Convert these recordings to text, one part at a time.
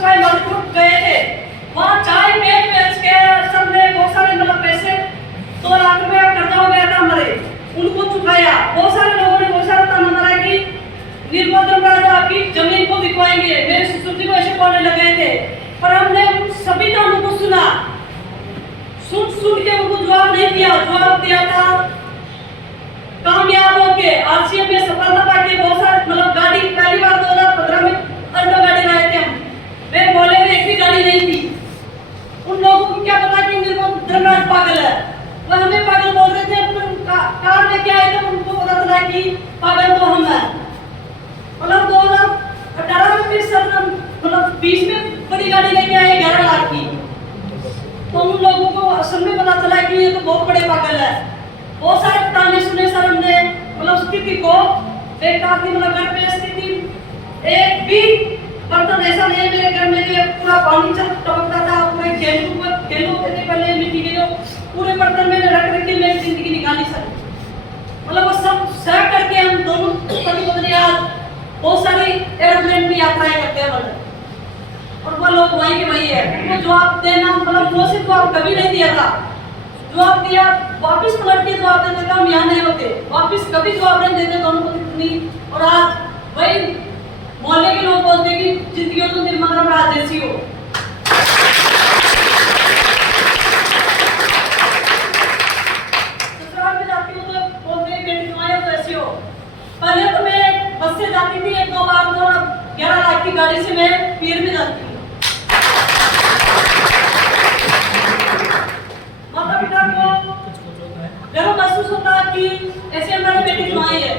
सफाई मजदूर गए थे, वहाँ चाय बेच के सबने बहुत सारे मतलब पैसे 2 लाख रुपए कर्जा हो गया था हमारे, उनको चुकाया। बहुत सारे लोगों ने बहुत सारा ताना मारा कि वीरभद्र राजा आपकी जमीन को बिकवाएंगे, मेरे ससुर जी को ऐसे बोलने लगे थे। पर हमने सभी तानों को सुना, सुन के उनको जवाब नहीं दिया। जवाब दिया था कामयाब होके आरसीएम में सफलता पाके बहुत सारे मतलब गाड़ी पहली बार 2015 में अल्टो गाड़ी लाए थे हम। मेरे मोहल्ले में एक भी गाड़ी नहीं थी। उन लोगों को क्या पता कि धर्मराज पागल है, वो हमें पागल बोल रहे थे। कार लेके आए थे, उनको पता चला कि पागल तो हम है। मतलब 2018 में फिर सर मतलब 20 में बड़ी गाड़ी लेके आए 11 लाख की। तो उन लोगों को असल में पता चला कि ये तो बहुत बड़े पागल है। बहुत सारे ताने सुने सर हमने, मतलब स्थिति को बेकार थी, मतलब घर पे स्थिति एक भी बर्तन ऐसा नहीं है मेरे घर में ये पूरा पानी चल टपकता था। पूरे खेलू होते थे पहले मिट्टी के, जो पूरे बर्तन मैंने रख के मेरी जिंदगी निकाली सर। मतलब वो सब सह करके हम दोनों पति पत्नी आज बहुत सारी एयरप्लेन की यात्राएं करते हैं मतलब। और वो लोग वही के वही है, उनको जवाब देना मतलब वो सिर्फ जवाब कभी नहीं दिया था। जवाब दिया वापिस पलट के जवाब देते थे, हम यहाँ नहीं होते, वापिस कभी जवाब नहीं देते दोनों पति पत्नी। और आज वही मोहल्ले के लोग बोलते कि जिंदगी हो तो निर्मला राज जैसी हो। ससुराल में जाती हूँ तो बोलते हैं बेटी तुम्हारी तो ऐसी हो। पहले तो मैं बस से जाती थी 1-2 बार, तो 11 लाख की गाड़ी से मैं पीर में जाती हूँ। माता पिता को गर्व महसूस होता है कि ऐसे हमारी बेटी तुम्हारी है।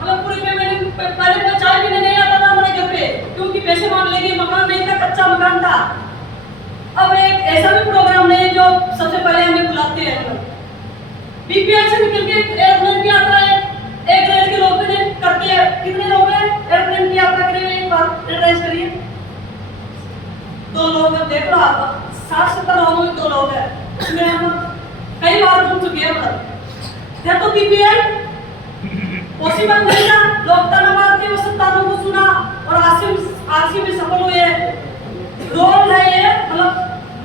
मतलब पूरे फैमिली पहले तो चाय पीने नहीं आता था हमारे घर पे, क्योंकि पैसे मांग लेंगे, मकान नहीं था, कच्चा मकान था। अब एक ऐसा भी प्रोग्राम नहीं जो सबसे पहले हमें बुलाते हैं। बीपीएल से निकल के एयरप्लेन की यात्रा है, एक रेल के लोग करते हैं। कितने लोग हैं एयरप्लेन की यात्रा के लिए? एक बार एड्रेस करिए। 2 लोग देख लो आप, 60-70 लोगों में 2 लोग हैं। इसमें हम कई बार घूम चुके हैं। मतलब जब तो बीपीएल पॉसिबल नहीं था, लोग ताना मारते वो सब तानों को सुना और आरसी में सफल हुए। रोल है ये, मतलब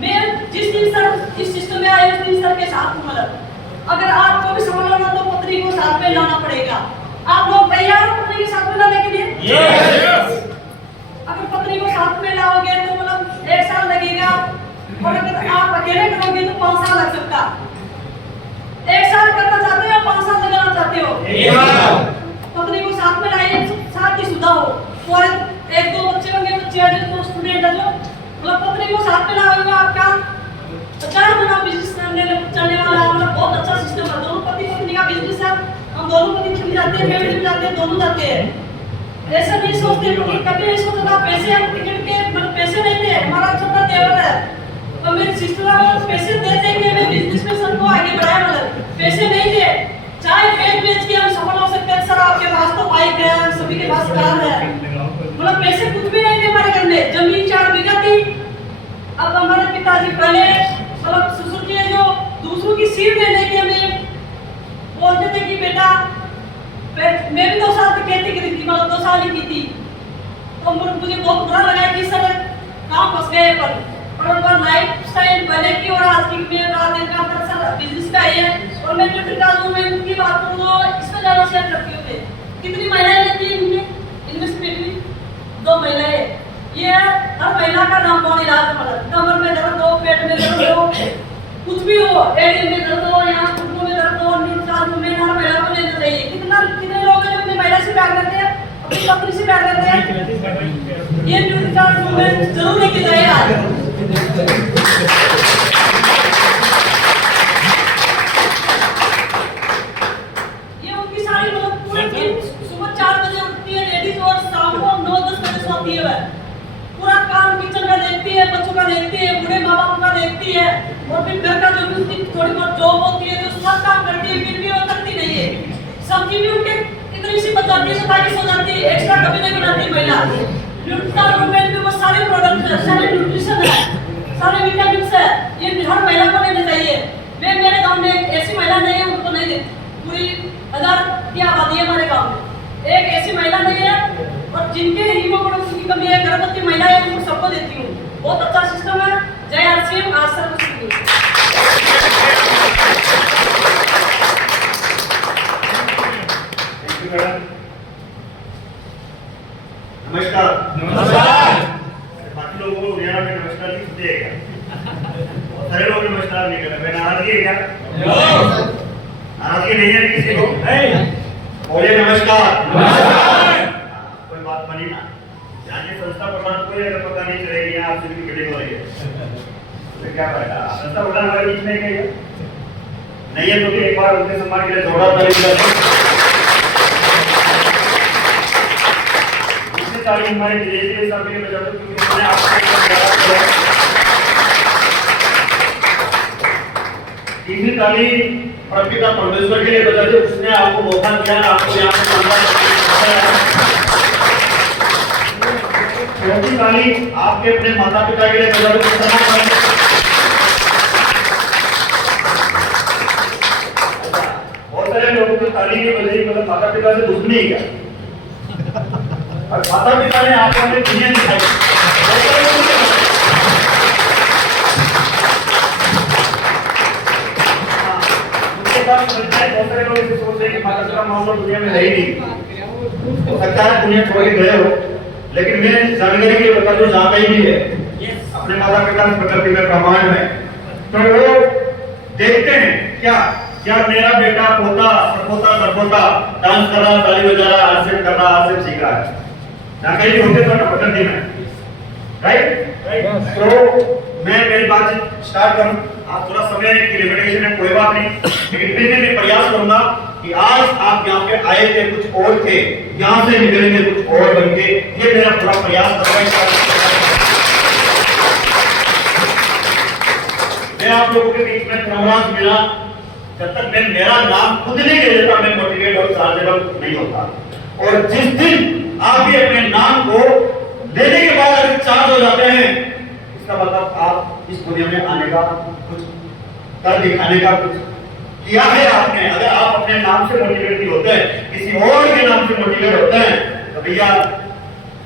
मैं जिस दिन सर इस सिस्टम में आए उस दिन सर के साथ हूँ। मतलब अगर आपको भी सफल होना तो पत्नी को साथ में लाना पड़ेगा। आप लोग तैयार हो पत्नी के साथ में लाने के लिए? यस। अगर पत्नी को साथ में लाओगे तो मतलब 1 साल लगेगा, और अगर आप अकेले करोगे तो 5 साल लग सकता। 1 साल करना चाहते हो या 5 साल लगाना चाहते हो? पत्नी को साथ में लाइए, साथ ही शुदा हो, और 1-2 बच्चे होंगे, बच्चे हैं, स्टूडेंट है जो, मतलब पत्नी को साथ में लाओगे आपका 4 बना बिजनेस चलने वाला है। मतलब बहुत अच्छा सिस्टम है, दोनों पति पत्नी का बिजनेस है। हम दोनों पति पत्नी जाते हैं, फैमिली में जाते हैं, दोनों जाते हैं। ऐसा नहीं सोचते, कभी नहीं सोचता पैसे हम टिकट के मतलब पैसे नहीं थे। हमारा छोटा देवर है और मेरी सिस्टर है, पैसे दे देंगे मैं बिजनेस में सबको आगे बढ़ाया। मतलब पैसे नहीं थे, चाय बेच के हम सफल हो सकते हैं। सर आपके पास तो बाइक है, सभी के पास कार है, मतलब पैसे कुछ भी नहीं थे हमारे घर में। जमीन 4 बीघा थी। अब हमारे पिताजी पहले मतलब ससुर जी जो दूसरों की सीट लेने के हमें बोलते थे कि बेटा, मैं भी 2 साल तक खेती करी थी, मतलब 2 साल ही की थी। तो मुझे बहुत बुरा लगा कि सर काम फंस गए। पर उनका लाइफ स्टाइल पहले की और आज की में रात दिन का अंतर सर बिजनेस का है। और मैं जो ट्रिकाजू में उनकी बात करूँ तो इसमें ज़्यादा शेयर करती हूँ। कितनी महिलाएं लेती हैं इनमें इन्वेस्टमेंट में? 2 महिलाएं। ये हर महिला का नाम कौन इलाज? मतलब कमर में दर्द हो, पेट में दर्द हो, कुछ भी हो, एडी में दर्द हो, यहाँ घुटनों में दर्द हो, ट्रिकाजू में हर महिला को लेना चाहिए। कितने लोग हैं जो अपनी महिला से प्यार करते हैं, अपनी पत्नी से प्यार करते हैं? ये ट्रिकाजू में जरूर लेके जाइए। ये उनकी सारी मतलब पूरे दिन सुबह 4 बजे उठती है लेडीज और शाम को 9-10 बजे सोती है। पूरा काम किचन का देखती है, बच्चों का देखती है, बूढ़े माँ बाप का देखती है, और फिर घर का जो भी उसकी थोड़ी बहुत जॉब होती है तो सब काम करती है। फिर भी वो करती नहीं है। सब्जी भी उनके इतनी सी बचाती है, ताकि सो जाती है, एक्स्ट्रा कभी नहीं बनाती महिला। न्यूट्रिशन में वो सारे प्रोडक्ट है, सारे न्यूट्रिशन है, सारे विटामिन है, ये हर महिला को लेने चाहिए। मैं मेरे गांव में एक ऐसी महिला नहीं है उनको नहीं देती। पूरी 1000 की आबादी है हमारे गांव में, एक ऐसी महिला नहीं है। और जिनके हीमोग्लोबिन की कमी है, गर्भवती महिला है, उनको सबको देती हूँ। बहुत अच्छा सिस्टम है। जय आरसीएम आश्रम स्कूल। नमस्कार। नमस्कार। बाकी लोगों को हरियाणा में नमस्कार नहीं सुनते हैं क्या? सारे लोग नमस्कार नहीं कर रहे। नाराजगी है क्या? नाराजगी नहीं है किसी को? बोलिए नमस्कार। कोई बात बनी ना? यहाँ की संस्था प्रधान को अगर पता नहीं चलेगी यहाँ आपसे भी मीटिंग हो रही है तो क्या फायदा? संस्था प्रधान हमारे बीच में है क्या? नहीं है तो भी एक बार उनके सम्मान के लिए जोरदार ताली बजाइए। ताली हमारे विदेशी के साथ में बजा दो क्योंकि उन्होंने आपको तीसरी ताली परमपिता परमेश्वर के लिए बजा दो, उसने आपको मौका दिया, आपको यहाँ पे चौथी ताली आपके अपने माता पिता के लिए बजा दो। बहुत सारे लोगों की ताली की बजाई मतलब माता पिता से दुश्मनी क्या और माता पिता ने आपको हमें दुनिया दिखाई। उसके बाद बहुत सारे लोग इसे सोचते हैं कि माता पिता मामला दुनिया में है ही नहीं। हो सकता है दुनिया छोड़ के गए हो, लेकिन मैं जानकारी के लिए बता दूं जहाँ कहीं भी है अपने माता पिता प्रकृति में ब्रह्मांड में, तो वो देखते हैं क्या क्या मेरा बेटा पोता सपोता सरपोता डांस कर रहा, ताली बजा रहा, आरसीएम कर रहा, आरसीएम सीख रहा है। जानकारी होते तो ना प्रकृति में, राइट? तो मैं मेरी बात स्टार्ट करूं। आप थोड़ा समय की लिमिटेशन है, कोई बात नहीं, लेकिन फिर भी मैं प्रयास करूंगा कि आज आप यहाँ पे आए थे कुछ और थे, यहाँ से निकलेंगे कुछ और बन के। ये मेरा पूरा प्रयास रहूंगा। मैं आप लोगों के बीच में प्रयास मिला, जब तक मैं मेरा नाम खुद नहीं ले लेता मैं मोटिवेट और चार्जेबल नहीं होता। और जिस दिन आप भी अपने नाम को लेने के बाद अगर चार्ज हो जाते हैं, इसका मतलब आप इस दुनिया में आने का कुछ कर दिखाने का कुछ किया है आपने। अगर आप अपने नाम से मोटिवेट नहीं होते हैं, किसी और के नाम से मोटिवेट होते हैं, तो भैया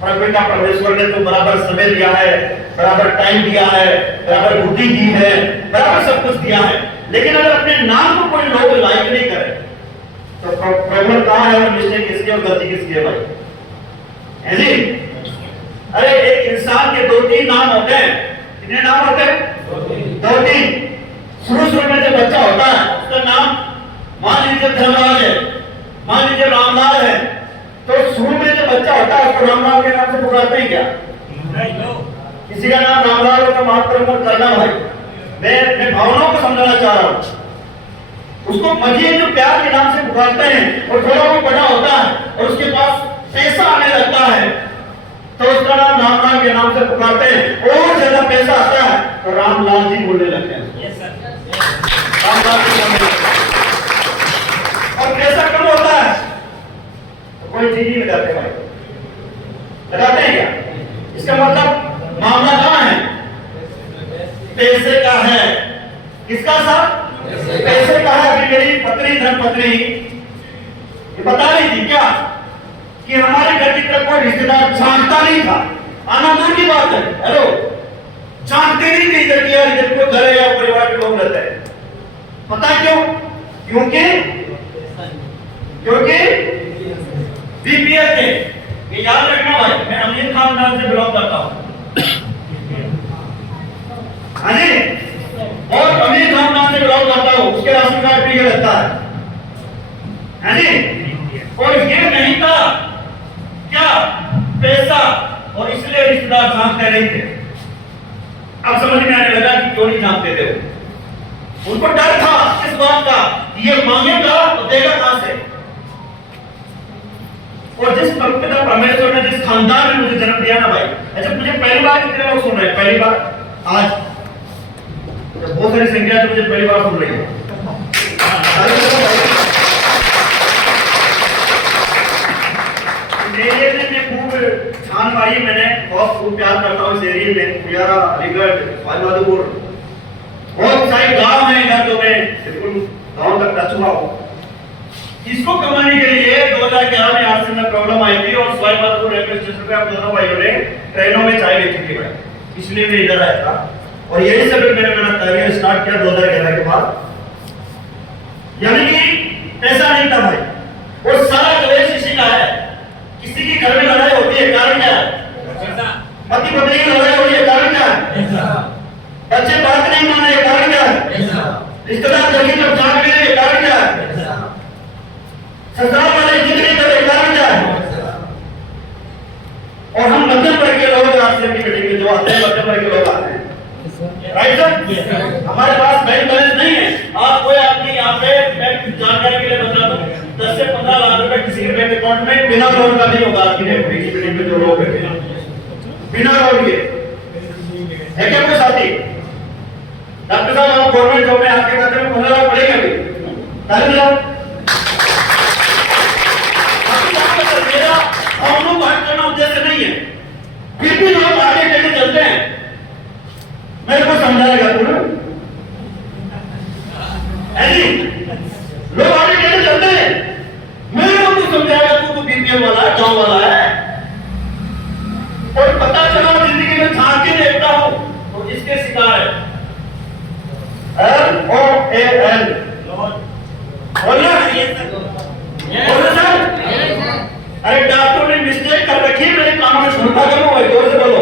परमपिता परमेश्वर ने तो बराबर समय दिया है, बराबर टाइम दिया है, बराबर बुद्धि दी है, बराबर सब कुछ दिया है, लेकिन अगर अपने नाम को कोई लोग लाइक नहीं करे तो प्रॉब्लम कहाँ है और मिस्टेक किसकी और गलती किसकी है भाई? है जी? अरे एक इंसान के 2-3 नाम होते हैं। कितने नाम होते हैं? 2-3। शुरू में जब बच्चा होता है उसका नाम मान लीजिए धर्मराज है, मान लीजिए रामलाल है, तो शुरू में जब बच्चा होता है उसको रामलाल के नाम से पुकारते हैं क्या? किसी का नाम रामलाल हो तो माफ करना भाई, मैं अपने भावनाओं को समझाना चाह रहा हूँ। उसको मजे जो प्यार के नाम से पुकारते हैं, और थोड़ा वो बड़ा होता है और उसके पास पैसा आने लगता है तो उसका नाम रामलाल के नाम से पुकारते हैं, और ज्यादा पैसा आता है तो रामलाल जी बोलने लगते हैं। रामलाल जी बोलने, और पैसा कम होता है तो कोई चीज नहीं लगाते भाई, लगाते हैं क्या? इसका मतलब मामला कहाँ है? पैसे का है। किसका साथ? पैसे का है। अभी मेरी पत्नी धर्मपत्नी ये बता रही थी क्या कि हमारे घर की तरफ कोई रिश्तेदार जानता नहीं था। आना दूर की बात है, हेलो, जानते नहीं थे इधर की यार इधर को घर है या परिवार के लोग रहते हैं। पता क्यों? क्योंकि बीपीएल थे। ये याद रखना भाई, मैं अमीर खानदान से बिलोंग करता हूँ। और अमीर खानदान से बिलोंग करता हूँ, उसके राशन कार्ड भी ये रहता है जी? और ये नहीं था क्या पैसा, और इसलिए रिश्तेदार जानते नहीं थे। अब समझ में आने लगा कि क्यों नहीं जानते थे। उनको डर था इस बात का कि ये मांगेगा तो देगा कहां से। और जिस परमपिता परमेश्वर ने जिस खानदान में मुझे जन्म दिया ना भाई, अच्छा मुझे पहली बार कितने लोग सुन रहे हैं? पहली बार आज बहुत सारी संख्या मुझे पहली बार सुन रही है। एरिया में मैं खूब छान मारी, मैंने बहुत खूब प्यार करता हूँ इस एरिया में। पुजारा, अलीगढ़, इसको कमाने के लिए 2011 में आपसे में प्रॉब्लम आई थी और स्वाइमादपुर रेलवे स्टेशन पे हम दोनों भाइयों ने ट्रेनों में चाय बेची थी भाई, इसलिए मैं इधर आया था। और यही से फिर मैंने मेरा करियर स्टार्ट किया 2011 के बाद। यानी कि पैसा नहीं था भाई, वो सारा कलेश इसी का है। किसी की घर में लड़ाई होती है, कारण क्या है? पति पत्नी की लड़ाई हो रही है, कारण क्या है? बच्चे बात नहीं मान रहे, कारण क्या है? रिश्तेदार जल्दी जब जान मिले, कारण क्या है? ससुराल वाले इज्जत नहीं करते, कारण क्या है? और हम मध्यम वर्ग के लोग आज से मीटिंग में जो आते हैं, मध्यम वर्ग के लोग आते हैं, राइट सर? हमारे पास बैंक बैलेंस नहीं है। आप कोई आदमी यहाँ पे बैंक जानकारी के लिए बता दो, 10 से 15 लाख रुपए किसी के बैंक अकाउंट में बिना लोन का नहीं होगा। आज की मीटिंग में जो लोग बैठे हैं बिना लोन के, है क्या कोई साथी? डॉक्टर साहब, आप गवर्नमेंट जॉब में आपके खाते में 15 लाख पड़ेगा भी, ताली बजाओ। मेरा कानून को हट करना उद्देश्य नहीं है, फिर भी लोग आगे कैसे चलते हैं मेरे को समझाएगा तू ना? ऐसी लोग आगे कैसे चलते हैं मेरे को तू समझाएगा? तू बीपीएल वाला है, गांव वाला है, और पता चला जिंदगी में झांक के देखता हूं तो इसके शिकार है। LOAN बोलना सर। अरे डॉक्टर ने मिस्टेक कर रखी है, मेरे कानों में सुनता करो भाई, जोर से बोलो।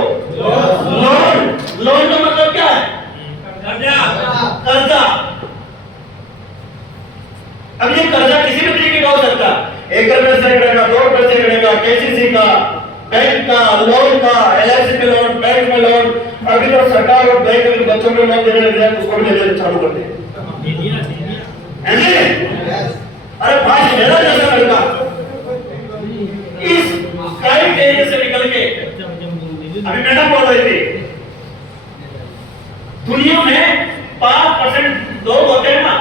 लोन, लोन का मतलब क्या है? कर्जा। अब ये कर्जा किसी भी तरीके का हो सकता है, 1 रुपए से गिरेगा, 2 रुपए से गिरेगा, केसीसी का, बैंक का, लोन का, LIC के लोन, बैंक में लोन। अभी तो सरकार और बैंक में बच्चों में लोन देने लगे हैं, उसको भी देने चालू कर दिए। अरे भाई, मेरा जैसा लड़का इस क्राइम एरिया से निकल के, अभी मैडम बोल रही थी, दुनिया में 5% लोग होते हैं ना,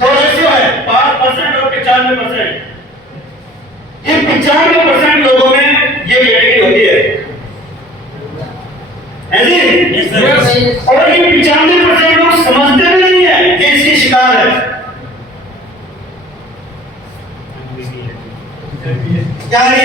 तो रेशियो है 5% और 95%। ये 95% लोगों में ये कैटेगरी होती है, ऐसी? और ये 95% लोग समझते भी नहीं है कि इसकी शिकार है। क्या है?